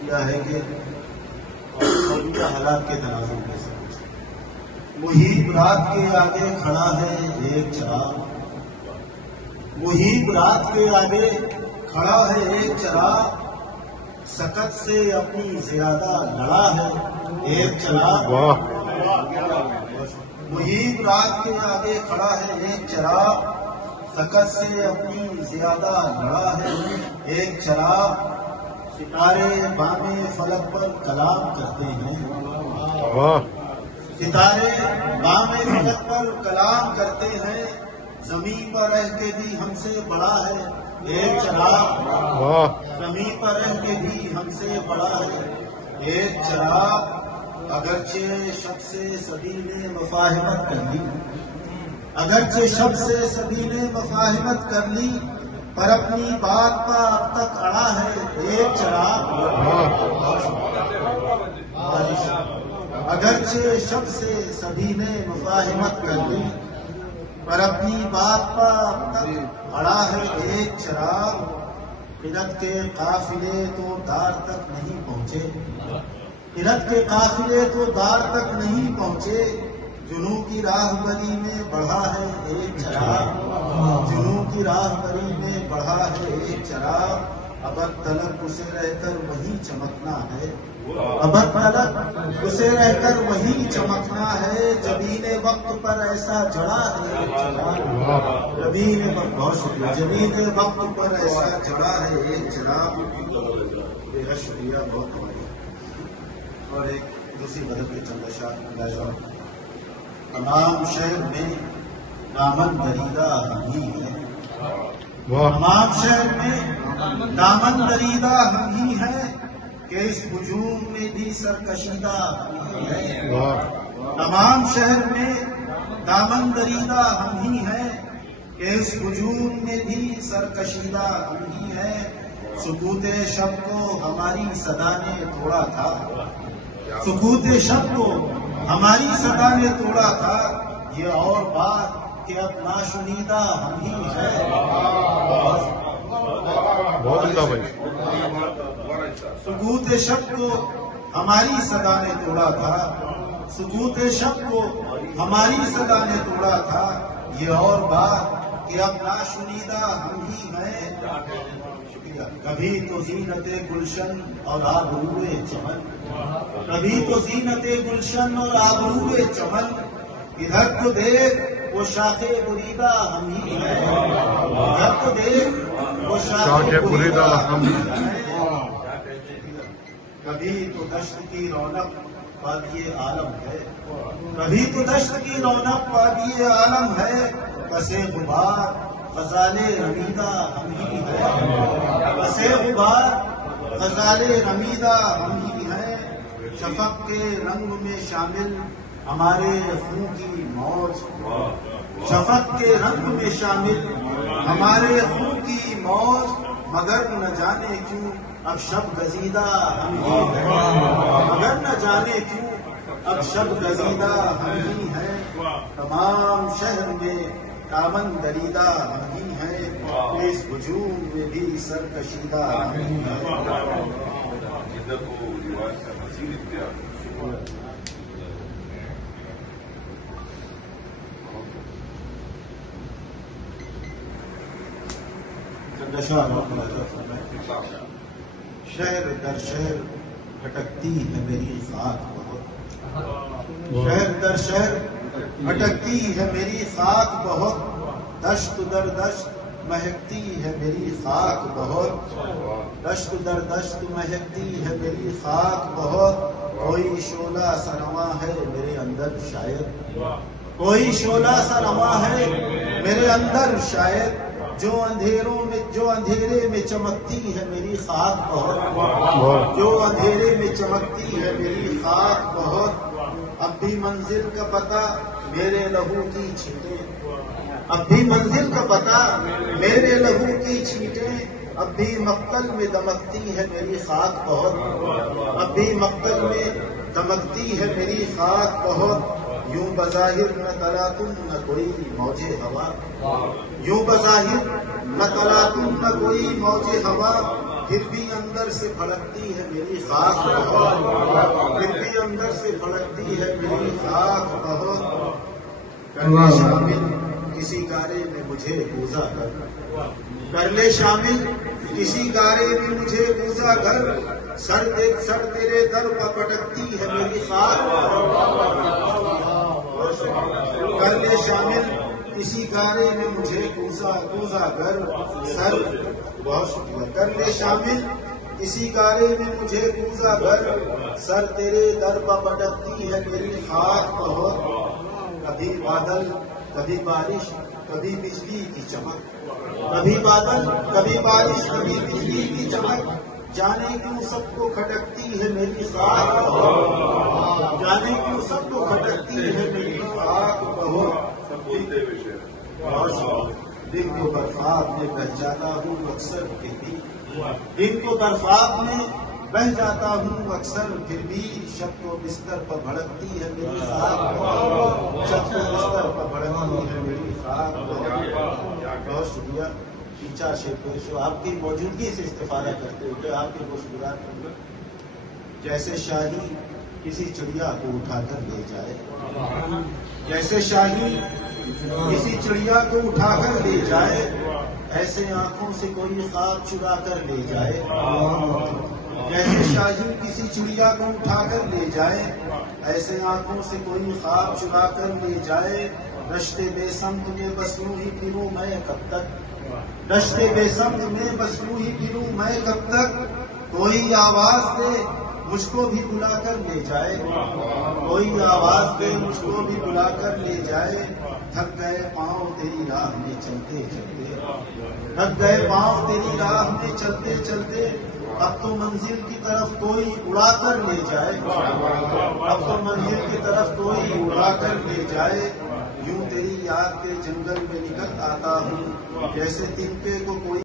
کیا ہے کہ موجودہ حالات کے تناظر کے ساتھ محیط رات کے آگے کھڑا ہے ایک چراغ، محیط رات کے آگے کھڑا ہے ایک چراغ، سکت سے اپنی زیادہ لڑا ہے ایک چراغ، محیط رات کے آگے کھڑا ہے ایک چراغ، سکت سے اپنی زیادہ لڑا ہے ایک چراغ، ستارے بام فلک پر کلام کرتے ہیں، ستارے بام فلک پر کلام کرتے ہیں، زمین پر رہ کے بھی ہم سے بڑا ہے ایک چراغ، زمین پر رہ کے بھی ہم سے بڑا ہے ایک چراغ، اگرچہ شب سے سبھی نے مفاہمت کر لی، اگرچہ شب سے سبھی نے مفاہمت کر لی، پر اپنی بات کا اب تک اڑا ہے ایک چراغ، اگرچہ شب سے سبھی نے مفاہمت کر لی، پر اپنی بات کا اب تک اڑا ہے ایک چراغ، قلت کے قافلے تو دار تک نہیں پہنچے، قلت کے قافلے تو دار تک نہیں پہنچے، جنوں کی راہ بری میں بڑھا ہے ایک چراغ، جنوں کی راہ بری میں بڑھا ہے ایک چراغ، ابد تلک اسے رہ کر وہیں چمکنا ہے، ابد تلک اسے رہ کر وہیں چمکنا ہے، جبین وقت پر ایسا جڑا ہے ایک چراغ، جبین وقت، بہت شکریہ، جبین وقت پر ایسا جڑا ہے ایک چراغ، بے شکریہ، بہت بڑھیا۔ اور ایک دوسری بدل کے چند اشعار، تمام شہر میں دامن دریدہ ہم ہی ہے، تمام شہر میں دامن دریدہ ہم ہی ہے، کہ اس ہجوم میں بھی سرکشیدہ ہم ہی ہے، تمام شہر میں دامن دریدہ ہم ہی ہے، کہ اس ہجوم میں بھی سرکشیدہ ہم ہی ہے، سکوت شب کو ہماری صدا نے توڑا تھا، سکوت شب کو ہماری صدا نے توڑا تھا، یہ اور بات کہ اب ناشنیدہ ہم ہی ہے، سکوت شب کو ہماری صدا نے توڑا تھا، سکوت شب کو ہماری صدا نے توڑا تھا، یہ اور بات کہ اب ناشنیدہ ہم ہی ہیں، کبھی تو زینت گلشن اور آبروئے چمن، کبھی تو زینت گلشن اور آبروئے چمن، ادھر تو دیکھ وہ شاخ بریدہ ہم ہی ہیں، ادھر تو دیکھ وہ شاخ بریدہ ہم ہی ہیں، کبھی تو دشت کی رونق وادی عالم ہے، کبھی تو دشت کی رونق وادی عالم ہے، بسے غبار غزال رمیدہ ہم ہی ہیں، بسے غبار غزال رمیدہ ہم ہی ہیں، شفق کے رنگ میں شامل ہمارے خون کی موج، شفق کے رنگ میں شامل ہمارے خون کی موج، مگر نہ جانے کیوں اب شب گزیدہ ہم ہی ہیں، مگر نہ جانے کیوں اب شب گزیدہ ہم ہی ہیں، تمام شہر میں دامن دریدہ ہم ہی ہیں، اس ہجوم میں بھی سرکشیدہ ہم ہی ہیں۔ شہر در شہر بھٹکتی ہے میری خاک بہت، شہر در شہر بھٹکتی ہے میری خاک بہت، دشت در دشت مہکتی ہے میری خاک بہت، دشت در دشت مہکتی ہے میری خاک بہت، کوئی شعلہ سرما ہے میرے اندر شاید، کوئی شعلہ سرما ہے میرے اندر شاید، جو اندھیرے میں چمکتی ہے میری خاک بہت، جو اندھیرے میں چمکتی ہے میری خاک بہت، اب بھی منزل کا پتہ میرے لہو کی چھینٹیں، اب بھی منزل کا پتہ میرے لہو کی چھینٹیں، اب بھی مقتل میں دمکتی ہے میری خاک بہت، اب بھی مقتل میں دمکتی ہے میری خاک بہت، یوں بظاہر نہ تلا تم نہ کوئی موج ہوا، یوں بظاہر نہ تلا تم نہ کوئی موج ہوا، پھر بھی اندر اندر سے بھڑکتی ہے میری خاک بہت، پھر بھی اندر سے بھڑکتی ہے میری خاک بہت، کر لے شامل کسی گارے میں مجھے کوزہ کر، کر لے شامل کسی گارے میں مجھے کوزہ کر، سر تیرے در پر پٹکتی ہے میری خاک، کر لے شامل کسی گارے میں مجھے کوزہ کر، سر بہت شکریہ، کر لے شامل کسی گارے میں مجھے کوزہ کر، سر تیرے در پر پٹکتی ہے میری خاک بہت، کبھی بادل کبھی بارش کبھی بجلی کی چمک، کبھی بادل کبھی بارش کبھی بجلی کی چمک، جانے کیوں سب کو کھٹکتی ہے میری خاک بہت، جانے کیوں سب کو کھٹکتی ہے میری خاک بہت، دن کو برفات میں بہ جاتا ہوں اکثر پھر بھی، دن کو برفات میں بہ جاتا ہوں اکثر پھر بھی، شب کو بستر پر بھڑکتی ہے میری خاک بہت، شب کو بستر پر بھڑکتی ہے میری خاک بہت، بہت شکریہ۔ تین شیر پیش ہو، آپ کی موجودگی سے استفادہ کرتے ہوئے آپ کے گوشگزار کروں، جیسے شاہی کسی چڑیا کو اٹھا کر لے جائے، جیسے شاہی کسی چڑیا کو اٹھا کر لے جائے، ایسے آنکھوں سے کوئی خواب چرا کر لے جائے، جیسے شاہی کسی چڑیا کو اٹھا کر لے جائے، ایسے آنکھوں سے کوئی خواب چرا کر لے جائے، رشتے بے سمت میں بس یوں ہی پھروں میں کب تک، رشتے بے سمت میں بس یوں ہی پھروں میں کب تک، کوئی آواز دے مجھ کو بھی بلا کر لے جائے، کوئی آواز دے مجھ کو بھی بلا کر لے جائے، تھک گئے پاؤں تیری راہ میں چلتے چلتے، تھک گئے پاؤں تیری راہ میں چلتے چلتے، اب تو منزل کی طرف کوئی اڑا کر لے جائے، اب تو منزل کی طرف کوئی اڑا کر لے جائے، یوں تیری یاد کے جنگل میں نکل آتا ہوں جیسے تنکے کو کوئی